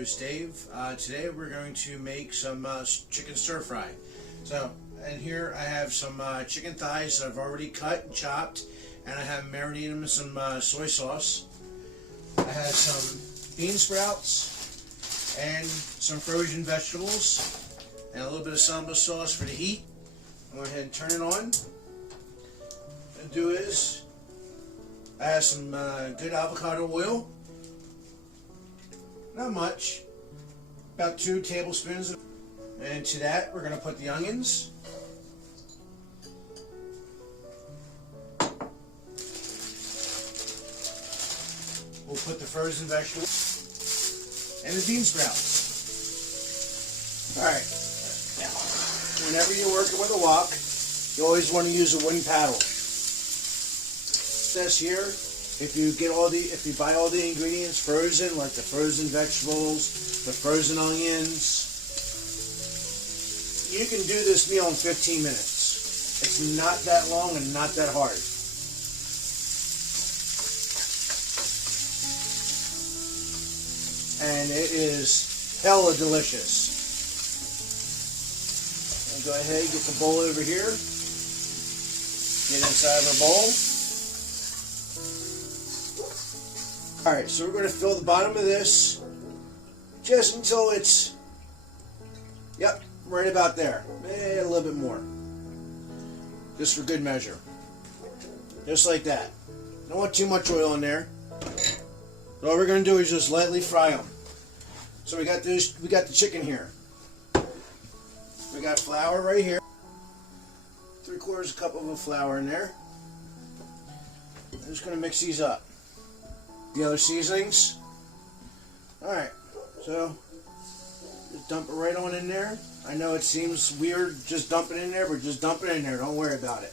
host Dave. Today we're going to make some chicken stir fry. So, and here I have some chicken thighs that I've already cut and chopped, and I have marinated them in some soy sauce. I have some bean sprouts and some frozen vegetables and a little bit of Sambal sauce for the heat. I'm going to go ahead and turn it on. What I'm going to do is I have some good avocado oil. Not much, about 2 tablespoons. And to that we're going to put the onions. We'll put the frozen vegetables and the bean sprouts. Alright, now whenever you're working with a wok, you always want to use a wooden paddle. It says here, if you buy all the ingredients frozen, like the frozen vegetables, the frozen onions, you can do this meal in 15 minutes. It's not that long and not that hard. And it is hella delicious. I'll go ahead and get the bowl over here. Get inside of our bowl. Alright, so we're going to fill the bottom of this just until it's, yep, right about there. Maybe a little bit more. Just for good measure. Just like that. Don't want too much oil in there. So all we're going to do is just lightly fry them. So we got the chicken here. We got flour right here. 3/4 cup of flour in there. I'm just going to mix these up. The other seasonings. Alright, so just dump it right on in there. I know it seems weird just dumping it in there, but just dump it in there. Don't worry about it.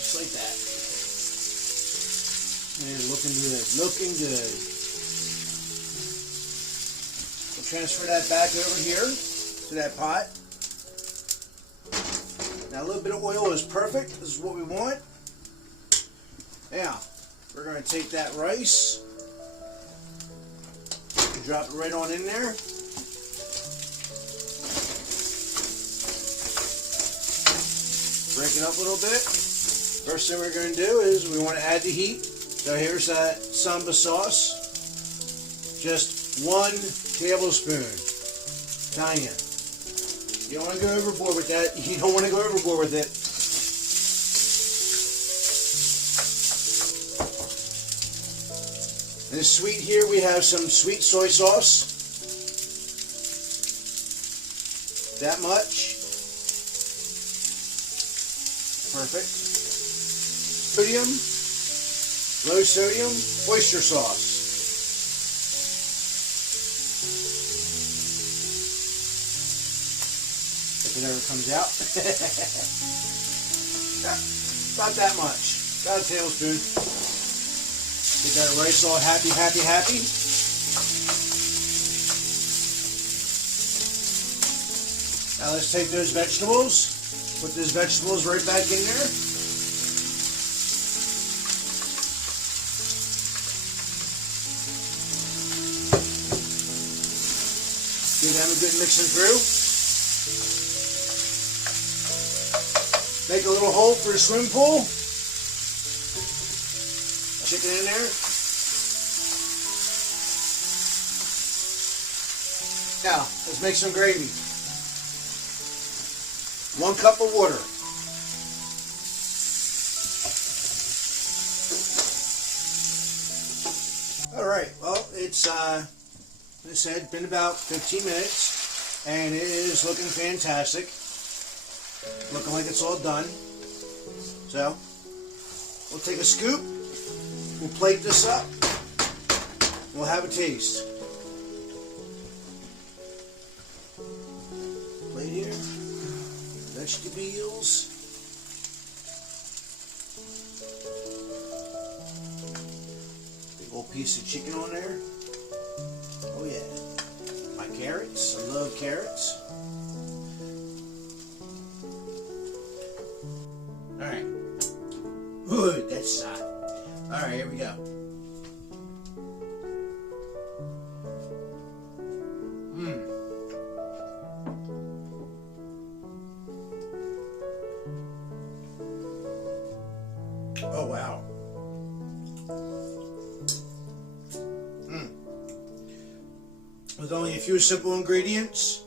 Just like that. And looking good. Looking good. We'll transfer that back over here to that pot. Now a little bit of oil is perfect. This is what we want. Now, we're going to take that rice, drop it right on in there. Break it up a little bit. First thing we're going to do is we want to add the heat. So here's that Sambal sauce. Just 1 tablespoon. Tiny. You don't want to go overboard with that. You don't want to go overboard with it. And the sweet here, we have some sweet soy sauce. That much. Perfect. Sodium, low sodium, oyster sauce. If it ever comes out. About that much. About a tablespoon. Get that rice all happy. Now let's take those vegetables, put those vegetables right back in there. Give them a good mixing through. Make a little hole for a swimming pool. Chicken in there. Now, let's make some gravy. 1 cup of water. Alright, well, it's, as I said, been about 15 minutes, and it is looking fantastic. Looking like it's all done. So, we'll take a scoop. We'll plate this up. We'll have a taste. Plate here. Vegetables. Big old piece of chicken on there. Oh yeah. My carrots. I love carrots. Alright. Good, that's hot. Alright, here we go. Oh, wow. With only a few simple ingredients,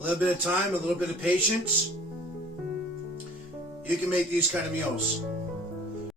a little bit of time, a little bit of patience, you can make these kind of meals.